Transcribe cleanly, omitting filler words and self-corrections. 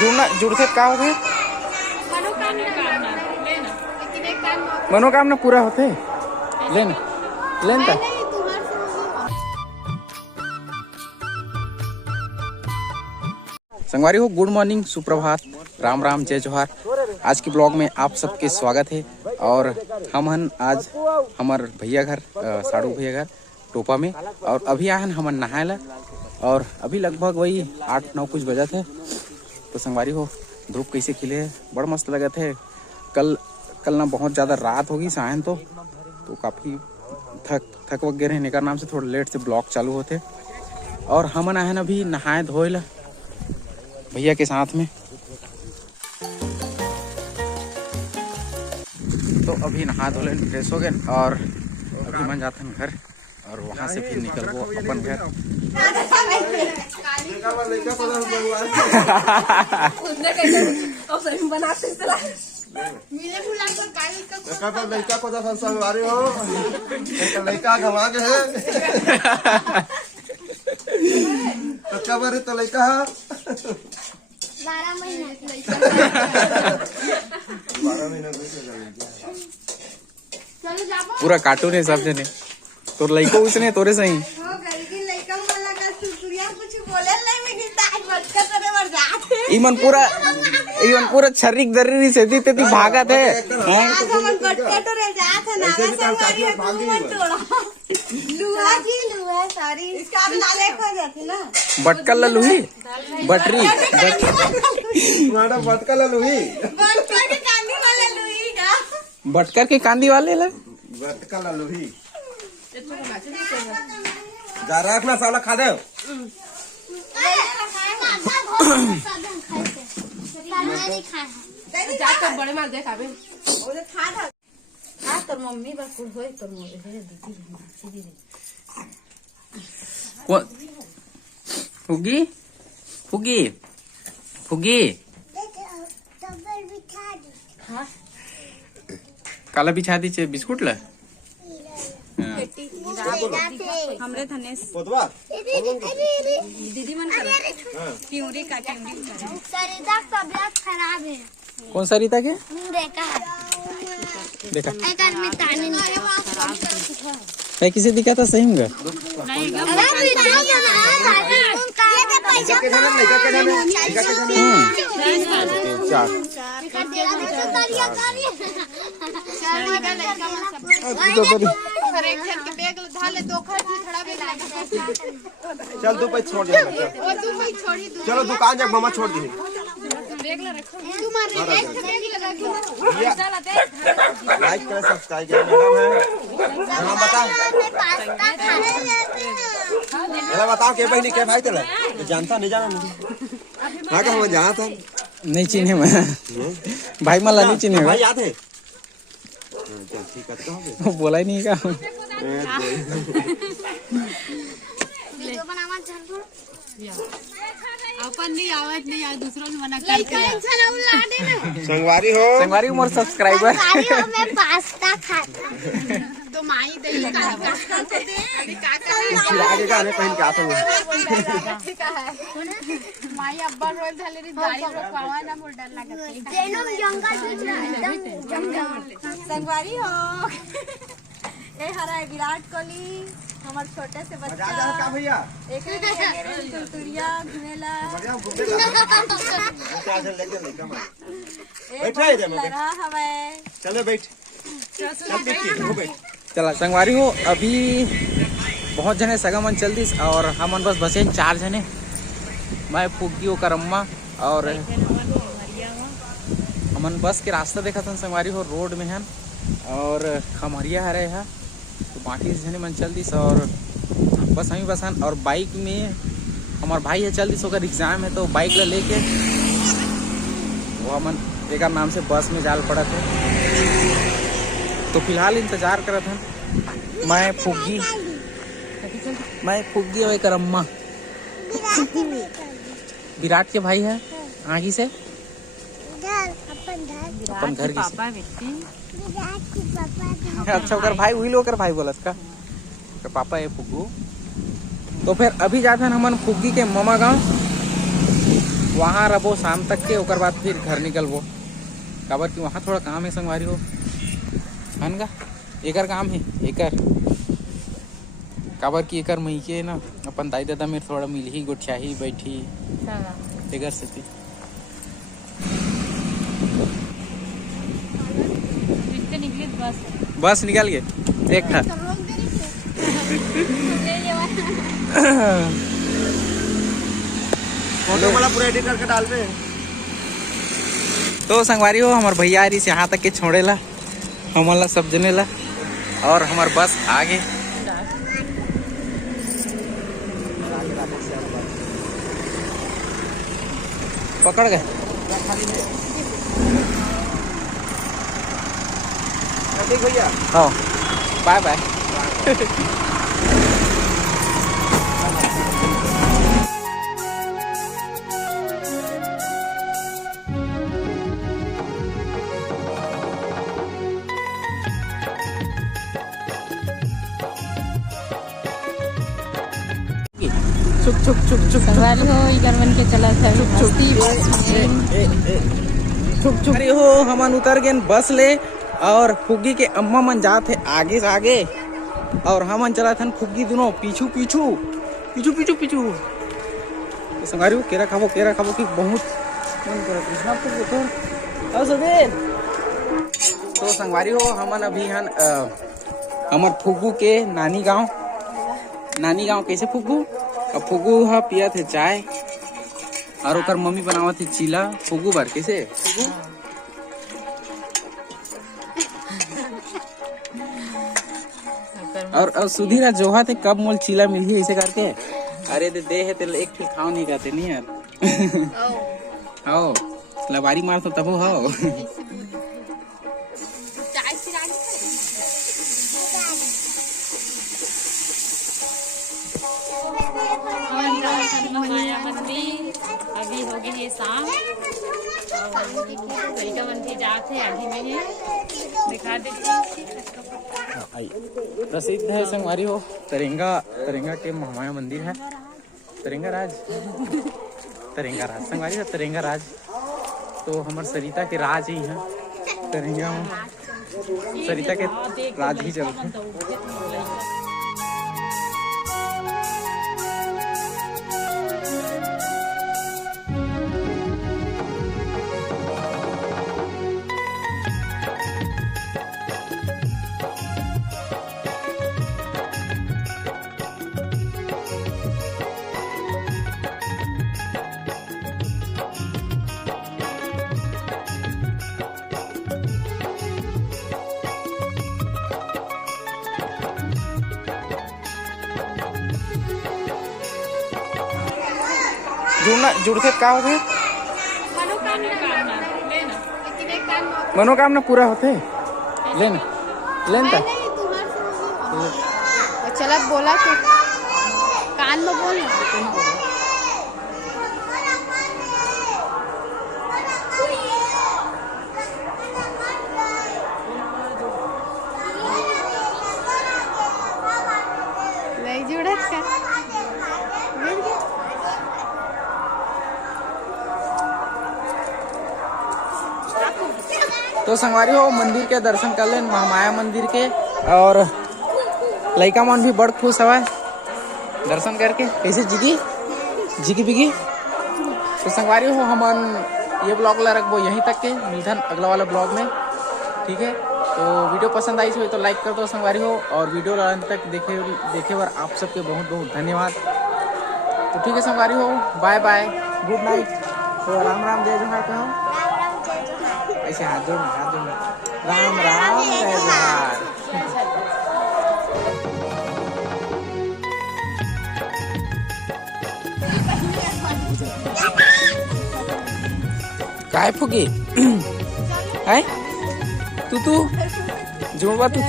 जुड़ना जुड़ते का होते मनोकामना पूरा होते लेन लेन तक। संगवारी हो, गुड मॉर्निंग, सुप्रभात, राम राम, जय जोहार। आज के ब्लॉग में आप सबके स्वागत है। और हम आज हमार भैया घर साड़ू भैया घर टोपा में, और अभी आए हम नहाए ला, और अभी लगभग वही 8-9 कुछ बजा थे। तो संगवारी हो, धूप कैसे खिले है, बड़ा मस्त लगा थे। कल ना बहुत ज़्यादा रात होगी सायन तो काफ़ी थक वक गए रहने का नाम से थोड़ा लेट से ब्लॉग चालू होते। और हम आए ना अभी नहाए धोए ला भैया के साथ में। तो अभी नहा धो लें, फ्रेश हो गए, और अभी मन जाते हैं घर, और वहाँ से फिर निकल वो अपन घर। लड़का को तो संगवारी हो, लड़का घमा के है कब तो लड़का 12 महीना पूरा कार्टून है सब जने। तो लड़को उसने तोरे सही इमन पूरा छर्रिक दर्री से दी तेती भागत है। बटकल लुही बटरी बटकल लुही बटकर के कांदी वाले ला बटकल लुही जा रखना साला खा दे। बड़े मार देखा तोर मम्मी बस होई तोर दीदी फुगी फुगी फुगी काला बिछा दी चे बिस्कुट ला हमरे धनेश दीदी मन प्यूरी का सरिता तबीयत खराब है। कौन सा रीता के देखा मैं किसी दिखा था सही में चल दो पैसे छोड़ दे, चलो दुकान जब मामा छोड़ दी लाइक करें सब्सक्राइब करें मैडम है। बताओ के बहनी के भाई तेरा जानता नहीं जाना मुझे हाँ का हम जहाँ था नहीं चिन्हे मैं भाई मला नहीं चिन्हे भाई याद है। चल ठीक है तो बोला ही नहीं का अपन नहीं आवाज नहीं आ दूसरों से मना करते संगवारी हो मोर सब्सक्राइबर मैं पास्ता खाता तो माई दे आगे गाने पहन के आता हूँ माई अब्बा रोल धाले री गाड़ी को पावा ना मोर डर लगत जेनो जंगल संगवारी हो ए हरा विराट कोहली हमार छोटे से बच्चा का भैया एक तुरिया घुमेला चलो बैठ चला संगवारी हो। अभी बहुत जने सगा मन चल दिस, और हमन बस बसे 4 जने, मैं फुग्गी कर अम्मा, और हमन बस के रास्ता देखा था संगवारी हो, रोड में है और खमरिया हरे है। तो बाकी जने मन चल दिस, और बस हम ही बसन, और बाइक में हमार भाई है चल दिस, होकर एग्जाम है तो बाइक ला लेके वो हमन एक नाम से बस में जाल पड़ा थे। तो फिलहाल इंतजार करत हैं मैं फुग्गी और एक अम्मा। विराट के भाई है आगे से अपन घर की अच्छा ओकर भाई वही लोग भाई बोलस का पापा है फुग्गू। तो फिर अभी जाते हैं हमन फुग्गी के मामा गांव, वहाँ रहो शाम तक के, ओकर बाद फिर घर निकलबो। काबर कि वहाँ थोड़ा काम है संगवारी हो, हनगा एकर काम है एकर, काबर की एकर मई के ना अपन दाई दादा मेरे थोड़ा मिलही गोठियाही बैठी एकर से बस निकल गए एक था। फोटो वाला पूरा एडिट करके डाल पे। तो संगवारी हो हमार भैया आ रही से यहाँ तक के छोड़ेला हमला सब जनेला, और हमार बस आगे पकड़ गए। ठीक भैया, हाँ बाय बाय। चुप चुप चुप चुप संगवारी हो इधर मन के चला था मस्ती चुप चुप। अरे हो हमन उतर गए बस ले, और फुग्गी के अम्मा मन जात है आगे से आगे, और हमन चला थन फुग्गी दोनों पीछू पीछू पीछू पीछू पीछू। तो संगारी हो केरा खाबो कि बहुत मन करे कृष्णा फुग्गी तो सदेर। तो संगवारी हो हमन अभी हन हमर फुग्गू के नानी गांव कैसे फुग्गू, अब फुग्गू हा पिया थे चाय, और ओकर मम्मी बनावत थे चीला फुग्गू बार कैसे फुग्गू। और सुधीर जोहा थे कब मोल चीला मिली ऐसे करके। अरे दे है तेल एक ठीक खाओ नहीं कहते नहीं यार। आओ लबारी मार तो तब हो। अभी हो गई है शाम, लड़का मन के जाते आगे में है दिखा देती। प्रसिद्ध है संगवारी हो तरेंगा के महामाया मंदिर है, तरेंगा राज संगवारी हो तरेंगा राज। तो हमार सरिता के राज ही है तरेंगा में, सरिता के राज ही चलते। जुड़ते का होते मनोकामना पूरा होते लेन का चला बोला तो कान में बोल नहीं जुड़त का। तो संगवारी हो मंदिर के दर्शन कर लें महामाया मंदिर के, और लड़का मन भी बड़ खुश हवा दर्शन करके कैसे जिगी बिगी। तो संगवारी हो हमन ये ब्लॉग ला रखबो यहीं तक के, मिलथन अगला वाला ब्लॉग में, ठीक है। तो वीडियो पसंद आई हो तो लाइक कर दो संगवारी हो, और वीडियो अंत तक देखे बार आप सबके बहुत बहुत धन्यवाद। तो ठीक है संगवारी हो, बाय बाय, गुड नाइट। तो राम राम जय जोहार कहो ऐसे हाथ जोड़ राम राम जय जोहार। काय फुगे है तू जुड़वा तू